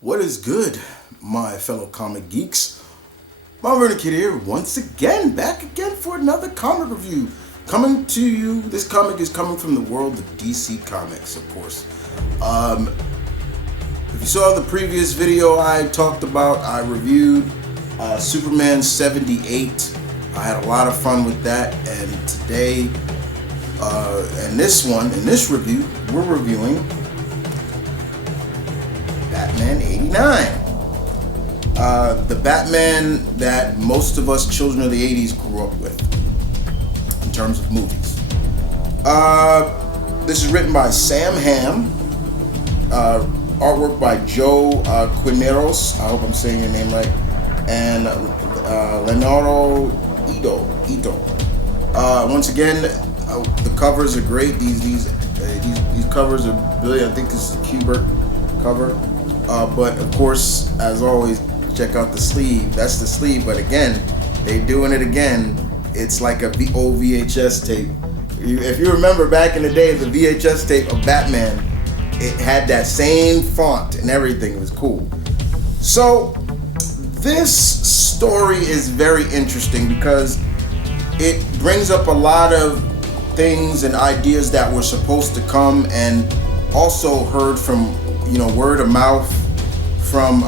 What is good, my fellow comic geeks? M.V.K here, once again, back again for another comic review. Coming to you, this comic is coming from the world of DC Comics, of course. If you saw the previous video I talked about, I reviewed Superman 78. I had a lot of fun with that, and today, in this review, we're reviewing Batman 89. The Batman that most of us children of the 80s grew up with in terms of movies. This is written by Sam Hamm, artwork by Joe Quineros, I hope I'm saying your name right, and Leonardo Ito. Once again, the covers are great. These covers are brilliant. I think this is a Kubert cover. But of course, as always, check out the sleeve. That's the sleeve, but again, they doing it again. It's like a old VHS tape. If you remember back in the day, the VHS tape of Batman, it had that same font and everything. It was cool. So this story is very interesting because it brings up a lot of things and ideas that were supposed to come, and also heard from word of mouth from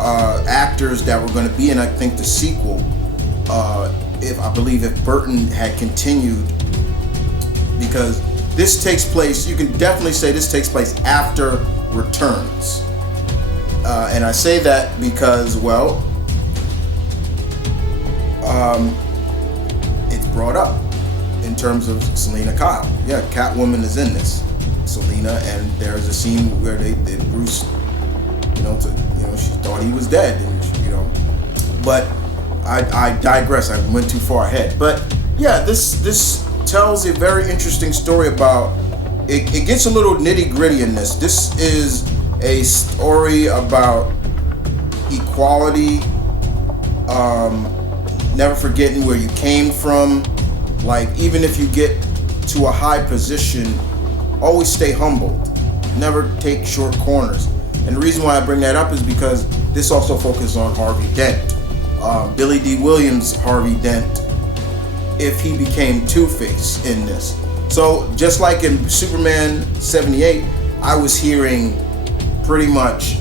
actors that were going to be in, I think, the sequel. If Burton had continued, because this takes place, you can definitely say this takes place after Returns, and I say that because, well, it's brought up in terms of Selina Kyle. Yeah, Catwoman is in this. Selina, and there's a scene where Bruce, she thought he was dead, and but I digress. I went too far ahead. But yeah, this tells a very interesting story about. It gets a little nitty gritty in this. This is a story about equality, never forgetting where you came from. Like, even if you get to a high position, always stay humbled. Never take short corners. And the reason why I bring that up is because this also focuses on Harvey Dent. Billy D. Williams' Harvey Dent, if he became Two-Face in this. So just like in Superman 78, I was hearing pretty much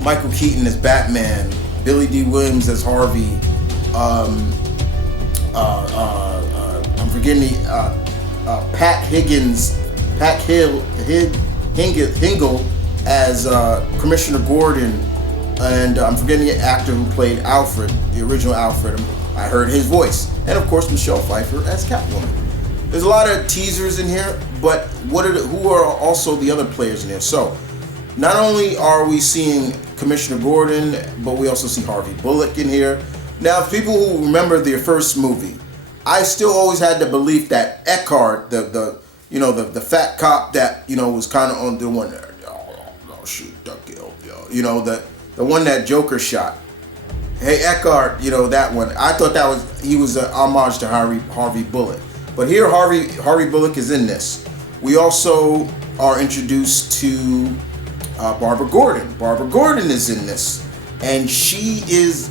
Michael Keaton as Batman, Billy D. Williams as Harvey, I'm forgetting Pat Hingle as Commissioner Gordon, and I'm forgetting the actor who played Alfred, the original Alfred. I heard his voice, and of course Michelle Pfeiffer as Catwoman. There's a lot of teasers in here, but who are also the other players in here? So, not only are we seeing Commissioner Gordon, but we also see Harvey Bullock in here. Now, people who remember the first movie, I still always had the belief that Eckhart, the fat cop that was kind of on the one there, shoot, duck, the one that Joker shot. Hey, Eckhart, that one. I thought he was an homage to Harvey Bullock. But here, Harvey Bullock is in this. We also are introduced to Barbara Gordon. Barbara Gordon is in this, and she is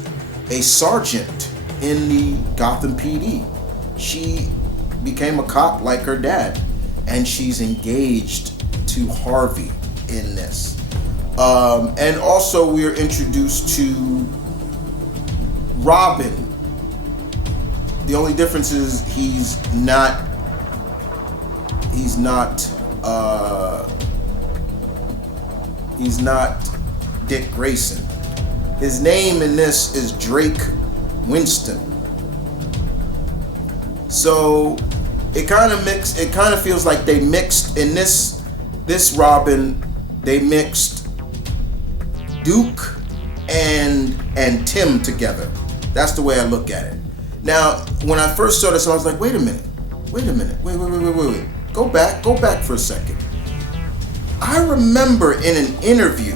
a sergeant in the Gotham PD. She became a cop like her dad, and she's engaged to Harvey in this. And also we are introduced to Robin. The only difference is he's not Dick Grayson. His name in this is Drake Winston. So it kind of feels like they mixed in this Robin, they mixed Duke and Tim together. That's the way I look at it. Now, when I first saw this, I was like, wait a minute. Go back for a second. I remember in an interview,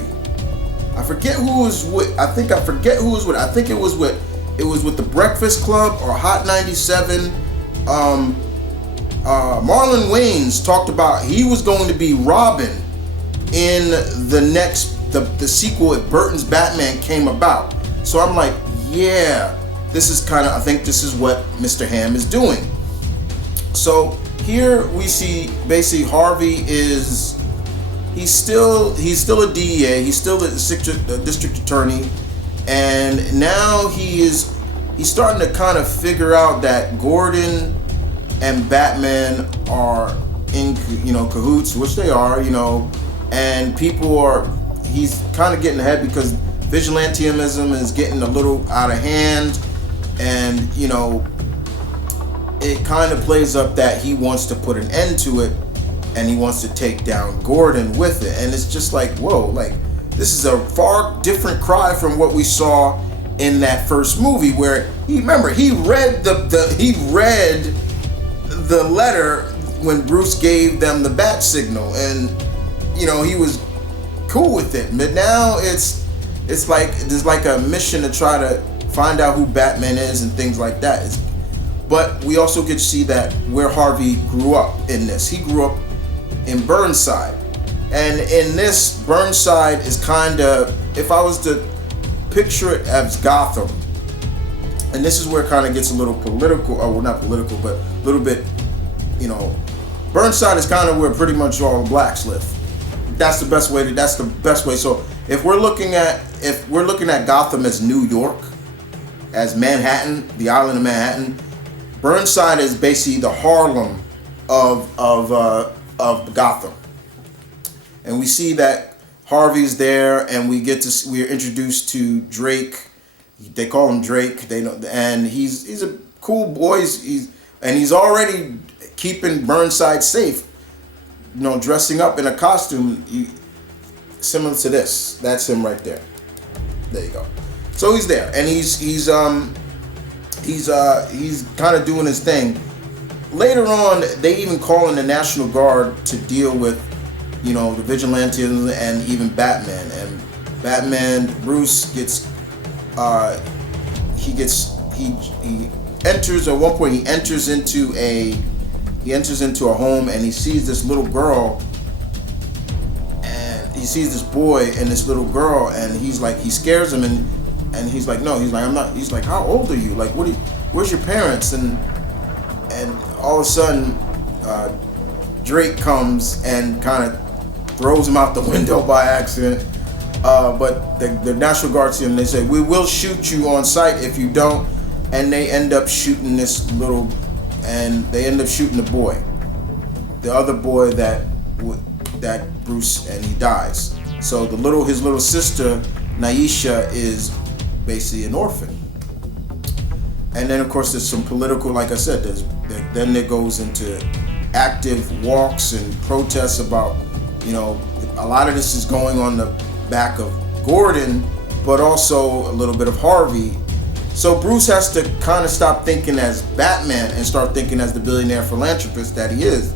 I forget who was with. I think it was with the Breakfast Club or Hot 97. Marlon Wayans talked about he was going to be Robin in the next the sequel, if Burton's Batman came about. So I'm like, yeah, this is kind of, I think this is what Mr. Hamm is doing. So here we see basically Harvey is, he's still a DEA, he's still the district attorney, and now he's starting to kind of figure out that Gordon and Batman are in, cahoots, which they are, and he's kind of getting ahead because vigilantism is getting a little out of hand, and it kind of plays up that he wants to put an end to it, and he wants to take down Gordon with it. And it's just like, whoa, like this is a far different cry from what we saw in that first movie, where he read the letter when Bruce gave them the bat signal, and he was cool with it. But now it's like there's like a mission to try to find out who Batman is and things like that. But we also get to see that where Harvey grew up in this. He grew up in Burnside. And in this, Burnside is kind of, if I was to picture it as Gotham, and this is where it kind of gets a little political, well, not political, but a little bit, Burnside is kind of where pretty much all the blacks live. That's the best way. So if we're looking at Gotham as New York, as Manhattan, the island of Manhattan, Burnside is basically the Harlem of Gotham. And we see that Harvey's there, and we're introduced to Drake. They call him Drake. And he's a cool boy. He's already keeping Burnside safe. Dressing up in a costume similar to this. That's him right there. There you go. So he's there, and he's kind of doing his thing. Later on, they even call in the National Guard to deal with, the vigilantism and even Batman. And Batman, Bruce gets, he enters at one point. He enters into a home, and he sees this little girl, and he sees this boy and this little girl, and he scares him, and he's like, no, he's like, I'm not. He's like, how old are you? Like, where's your parents? And all of a sudden, Drake comes and kind of throws him out the window by accident. But the National Guard see him, and they say, we will shoot you on sight if you don't. And they end up shooting they end up shooting the boy, the other boy that Bruce, and he dies. So his little sister Naisha is basically an orphan. And then of course there's some political, like I said, then it goes into active walks and protests about, a lot of this is going on the back of Gordon, but also a little bit of Harvey. So Bruce has to kind of stop thinking as Batman and start thinking as the billionaire philanthropist that he is.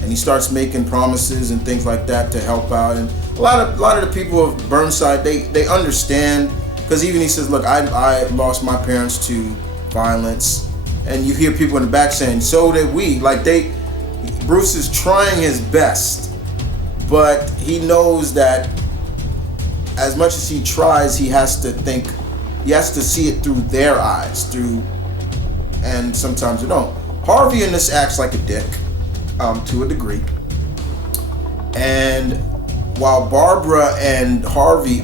And he starts making promises and things like that to help out. And a lot of the people of Burnside, they understand, because even he says, look, I lost my parents to violence. And you hear people in the back saying, so did we. Like Bruce is trying his best, but he knows that as much as he tries, he has to see it through their eyes, and sometimes you don't. Harvey in this acts like a dick, to a degree. And while Barbara and Harvey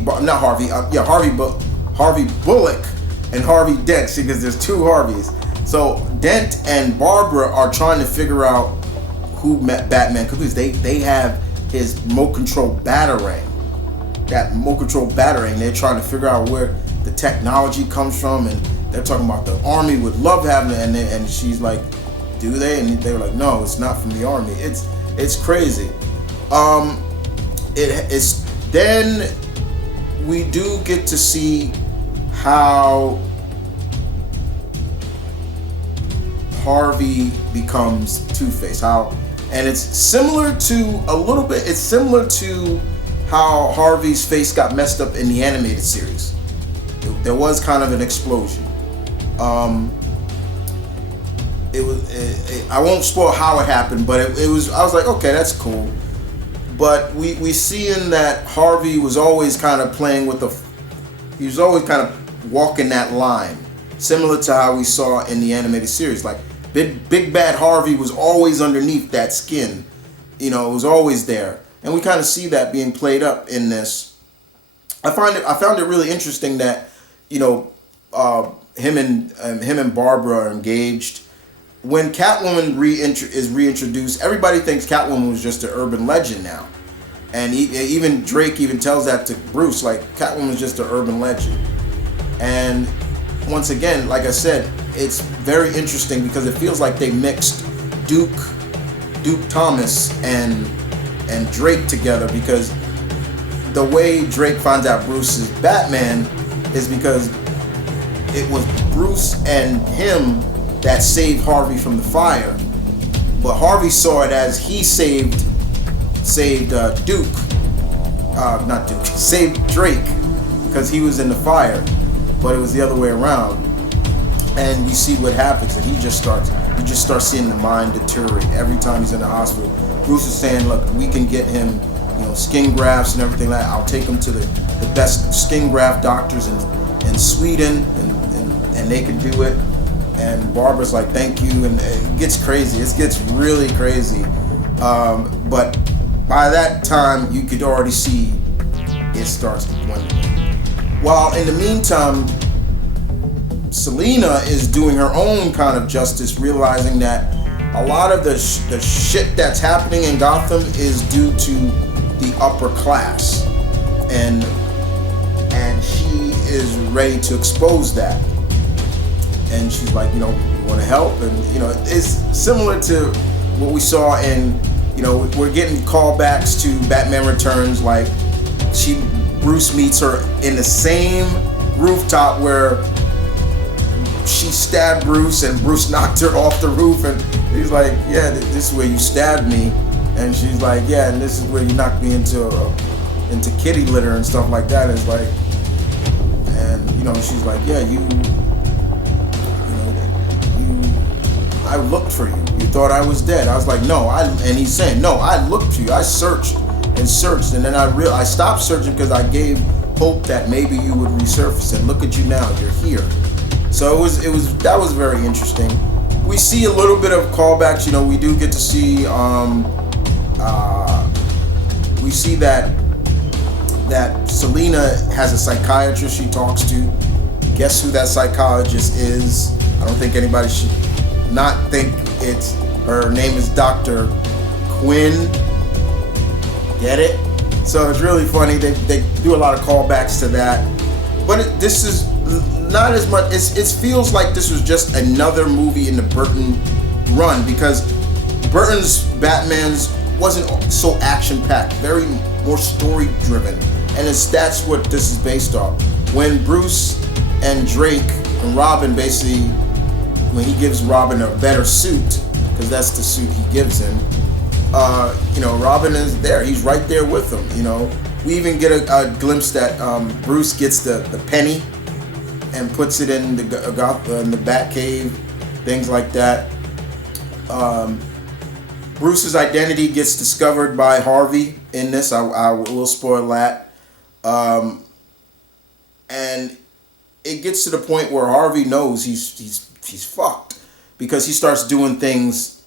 Bullock and Harvey Dent, see, because there's two Harveys. So Dent and Barbara are trying to figure out who Batman could be. They have his remote control batarang. That remote control batarang. They're trying to figure out where the technology comes from, and they're talking about the army would love having it, and she's like, do they? And they were like, no, it's not from the army. It's crazy. It's then we do get to see how Harvey becomes Two-Face. And it's similar to how Harvey's face got messed up in the animated series. There was kind of an explosion. I won't spoil how it happened, but it was. I was like, okay, that's cool. But we seeing that Harvey was always kind of playing with he was always kind of walking that line, similar to how we saw in the animated series. Like Big Bad Harvey was always underneath that skin, it was always there, and we kind of see that being played up in this. I found it really interesting that him and Barbara are engaged. When Catwoman is reintroduced, everybody thinks Catwoman was just an urban legend now. And even Drake even tells that to Bruce, like, Catwoman is just an urban legend. And once again, like I said, it's very interesting because it feels like they mixed Duke Thomas and Drake together, because the way Drake finds out Bruce is Batman is because it was Bruce and him that saved Harvey from the fire, but Harvey saw it as he saved Drake because he was in the fire, but it was the other way around. And you see what happens, and you just start seeing the mind deteriorate every time he's in the hospital. Bruce is saying, look, we can get him skin grafts and everything like that. I'll take him to the best skin graft doctors in Sweden, and they can do it. And Barbara's like, thank you, and it gets crazy. It gets really crazy. But by that time, you could already see it starts to dwindle. While in the meantime, Selina is doing her own kind of justice, realizing that a lot of the shit that's happening in Gotham is due to the upper class, and she is ready to expose that. And she's like, you want to help? And, it's similar to what we saw in, we're getting callbacks to Batman Returns. Like, Bruce meets her in the same rooftop where she stabbed Bruce and Bruce knocked her off the roof. And he's like, yeah, this is where you stabbed me. And she's like, yeah, and this is where you knocked me into kitty litter and stuff like that. It's like, and, she's like, yeah, I looked for you. You thought I was dead. I was like, no. And he's saying, no, I looked for you. I searched, and then I stopped searching because I gave hope that maybe you would resurface. And look at you now. You're here. So that was very interesting. We see a little bit of callbacks. We do get to see. We see that Selina has a psychiatrist she talks to. Guess who that psychologist is? I don't think anybody should not think her name is Dr. Quinn. Get it? So it's really funny. They do a lot of callbacks to that. But this is not as much. It feels like this was just another movie in the Burton run, because Burton's Batman's wasn't so action-packed, very more story-driven. And that's what this is based off. When Bruce and Drake and Robin basically, when he gives Robin a better suit, because that's the suit he gives him, Robin is there. He's right there with him, We even get a glimpse that Bruce gets the penny and puts it in the Batcave, things like that. Bruce's identity gets discovered by Harvey in this. I will spoil that. And it gets to the point where Harvey knows he's fucked, because he starts doing things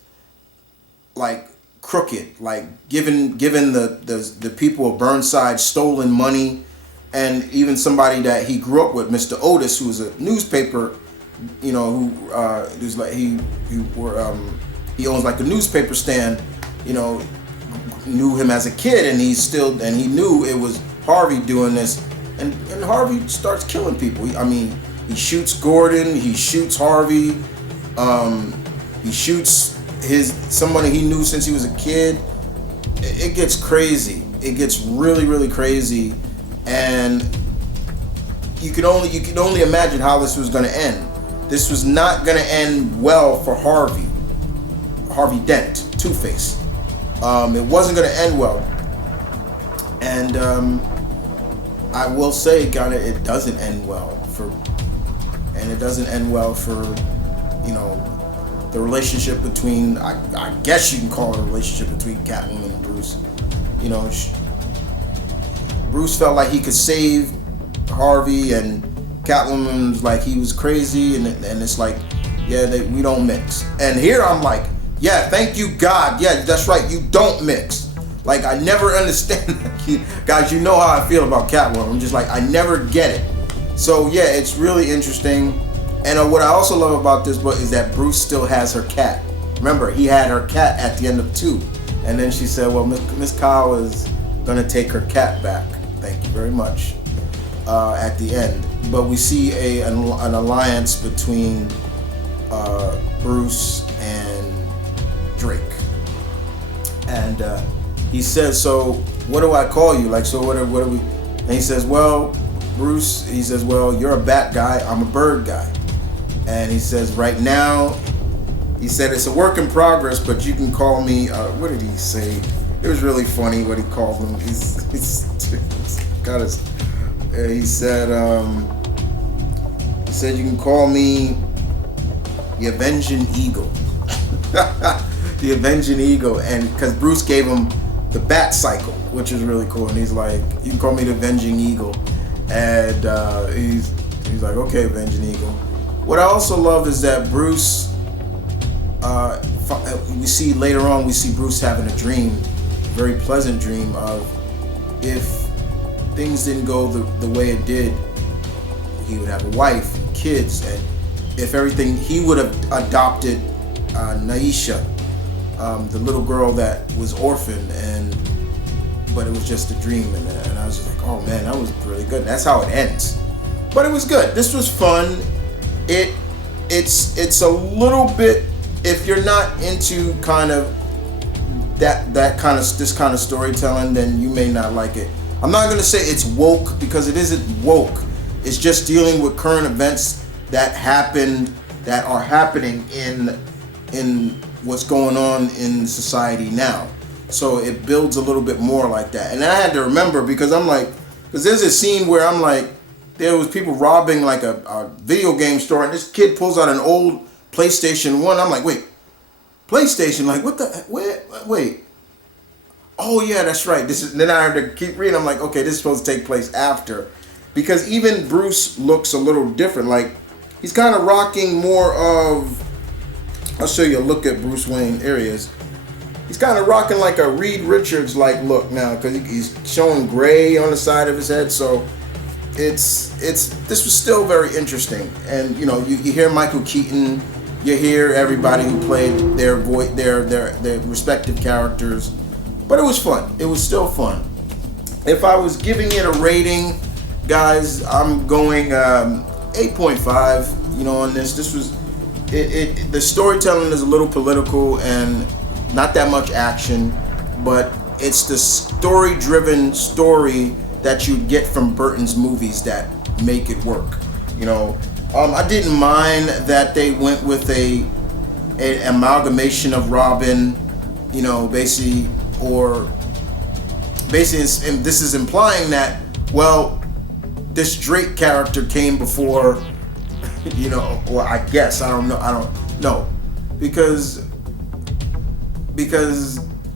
like crooked, like giving the people of Burnside stolen money, and even somebody that he grew up with, Mr. Otis, who was a newspaper, he owns like a newspaper stand, knew him as a kid, and he knew it was Harvey doing this, and Harvey starts killing people. He shoots Gordon, he shoots Harvey, he shoots somebody he knew since he was a kid. It gets crazy. It gets really, really crazy, and you can only imagine how this was going to end. This was not going to end well for Harvey Dent, Two-Face. It wasn't going to end well, and I will say, it doesn't end well for the relationship between, I guess you can call it a relationship between Catwoman and Bruce. You know, Bruce felt like he could save Harvey, and Catwoman's like he was crazy, and it's like, yeah, we don't mix. And here I'm like, yeah, thank you God, yeah, that's right, you don't mix. Like, I never understand that. Guys, you know how I feel about Catwoman. I'm just like, I never get it. So yeah, it's really interesting. And what I also love about this book is that Bruce still has her cat. Remember, he had her cat at the end of 2, and then she said, well, Miss Kyle is gonna take her cat back. Thank you very much. At the end, but we see an alliance between Bruce and Drake, and he says, so what do I call you? Like, so what are we? And he says, well, Bruce, he says, well, you're a bat guy, I'm a bird guy. And he says, right now, he said, it's a work in progress, but you can call me, what did he say? It was really funny what he called him. He's got his, he said you can call me the Avenging Eagle. The Avenging Eagle. And because Bruce gave him the bat cycle, which is really cool. And he's like, you can call me the Avenging Eagle. And he's like, okay, Avenging Eagle. What I also love is that Bruce, we see later on, we see Bruce having a dream, a very pleasant dream of if things didn't go the way it did, he would have a wife and kids, and if everything, he would have adopted Naisha, the little girl that was orphaned, but it was just a dream, and I was just like, oh man, that was really good. That's how it ends, but it was good. This was fun. It's a little bit, if you're not into kind of this kind of storytelling, then you may not like it. I'm not gonna say it's woke, because it isn't woke. It's just dealing with current events that are happening in what's going on in society now. So it builds a little bit more like that. And I had to remember, because I'm like, because there's a scene where I'm like, there was people robbing like a video game store, and this kid pulls out an old PlayStation 1. I'm like, wait, PlayStation? Like, what the, wait. Oh yeah, that's right. Then I had to keep reading. I'm like, okay, this is supposed to take place after, because even Bruce looks a little different. Like, he's kind of rocking more of, I'll show you a look at Bruce Wayne. There he is. He's kind of rocking like a Reed Richards like look now, because he's showing gray on the side of his head. So this was still very interesting. And you know, you hear Michael Keaton, you hear everybody who played their respective characters. But it was fun. It was still fun. If I was giving it a rating, guys, I'm going 8.5. You know, on this. This was the storytelling is a little political and not that much action, but it's the story-driven story that you get from Burton's movies that make it work. You know, I didn't mind that they went with an amalgamation of Robin. You know, basically, and this is implying that, well, this Drake character came before, you know, or I guess, I don't know, because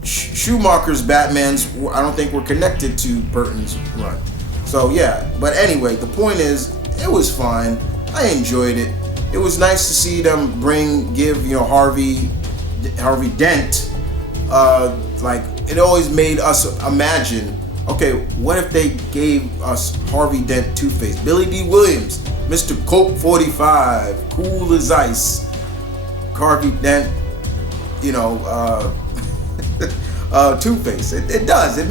Schumacher's Batmans, I don't think were connected to Burton's run. So yeah, but anyway, the point is, it was fine. I enjoyed it. It was nice to see them give Harvey Dent, like, it always made us imagine, okay, what if they gave us Harvey Dent Two-Face, Billy D. Williams, Mr. Coke 45, cool as ice, Harvey Dent, you know, Two-Face. It does. It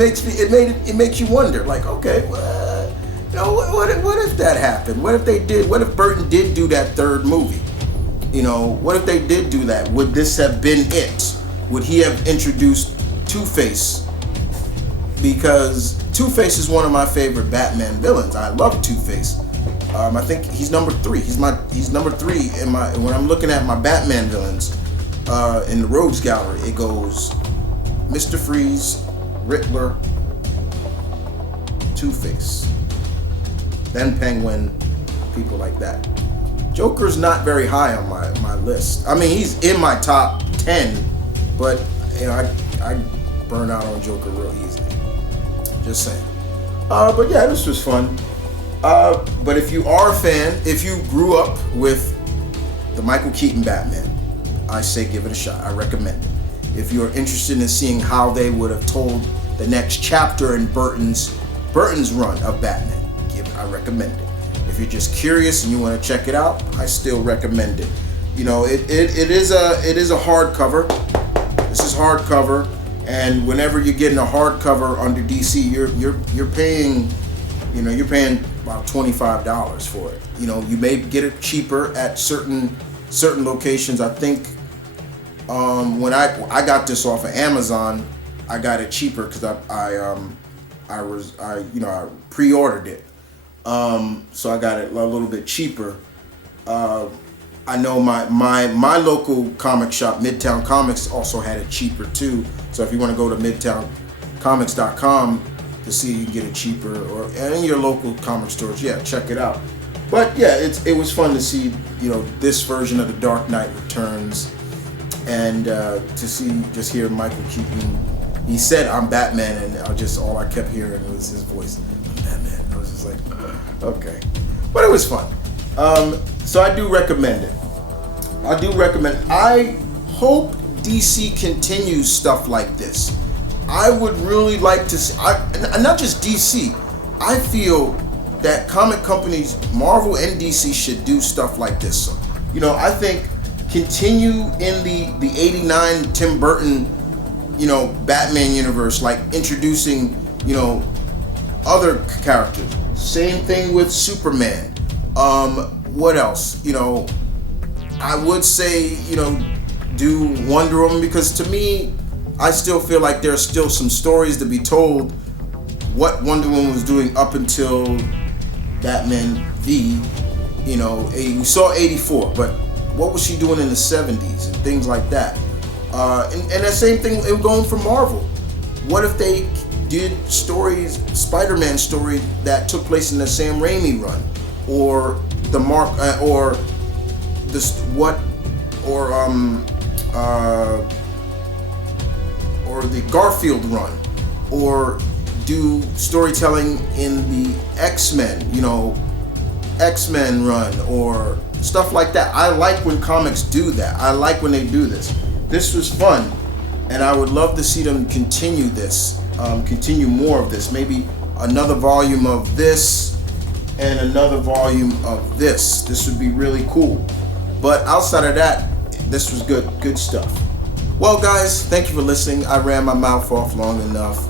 makes you wonder, like, okay, you know, what if that happened? What if Burton did do that third movie? You know, what if they did do that? Would this have been it? Would he have introduced Two-Face? Because Two-Face is one of my favorite Batman villains. I love Two-Face. I think he's number 3. He's number 3 when I'm looking at my Batman villains in the Rogues Gallery. It goes Mr. Freeze, Riddler, Two-Face, then Penguin, people like that. Joker's not very high on my list. I mean, he's in my top 10, but you know, I burn out on Joker real easy. Just saying. But yeah, this was fun. But if you are a fan, if you grew up with the Michael Keaton Batman, I say give it a shot. I recommend it. If you're interested in seeing how they would have told the next chapter in Burton's run of Batman, I recommend it. If you're just curious and you want to check it out, I still recommend it. You know, it is a hardcover. This is hardcover, and whenever you're getting a hardcover under DC, you're paying, you're paying about $25 for it. You know, you may get it cheaper at certain locations. I think when I got this off of Amazon, I got it cheaper because I pre-ordered it. So I got it a little bit cheaper. I know my local comic shop, Midtown Comics, also had it cheaper too. So if you want to go to midtowncomics.com to see you can get it cheaper, or in your local comic stores, yeah, check it out. But yeah, it was fun to see, this version of The Dark Knight Returns, and to hear Michael Keaton. He said, "I'm Batman," and all I kept hearing was his voice. "I'm Batman." I was just like, okay, but it was fun. So I do recommend it. I hope DC continues stuff like this. I would really like to see, and not just DC. I feel that comic companies, Marvel and DC, should do stuff like this. So, I think continue in the '89 Tim Burton, Batman universe, like introducing, other characters. Same thing with Superman. What else? I would say, do Wonder Woman, because to me, I still feel like there's still some stories to be told. What Wonder Woman was doing up until Batman v, we saw '84, but what was she doing in the '70s and things like that? And the same thing going for Marvel. What if they did Spider-Man story that took place in the Sam Raimi run, or the the Garfield run, or do storytelling in the X-Men run, or stuff like that. I like when comics do that. I like when they do this. This was fun, and I would love to see them continue this, continue more of this. Maybe another volume of this and another volume of this. This would be really cool. But outside of that, this was good stuff. Well, guys, thank you for listening. I ran my mouth off long enough.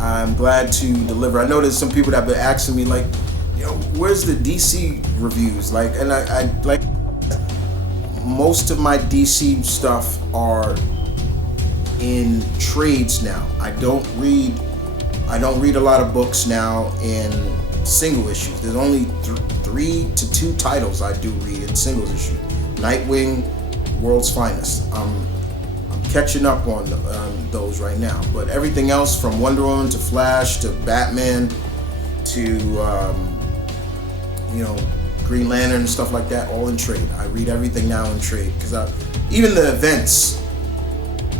I'm glad to deliver. I know there's some people that have been asking me, like, where's the DC reviews? Like, and I like, most of my DC stuff are in trades now. I don't read a lot of books now in single issues. There's only 3 to 2 titles I do read in singles issue. Nightwing, World's Finest. I'm catching up on those right now. But everything else, from Wonder Woman to Flash to Batman to Green Lantern and stuff like that, all in trade. I read everything now in trade, because even the events,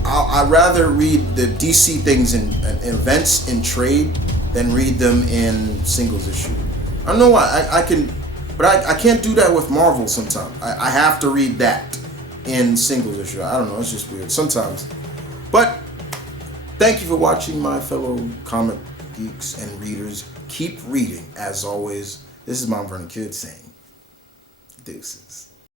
I'd rather read the DC things in events in trade than read them in singles issue. I don't know why. I can't do that with Marvel sometimes. I have to read that in singles issue. I don't know, it's just weird sometimes. But thank you for watching, my fellow comic geeks and readers. Keep reading, as always. This is M.V.K. saying deuces.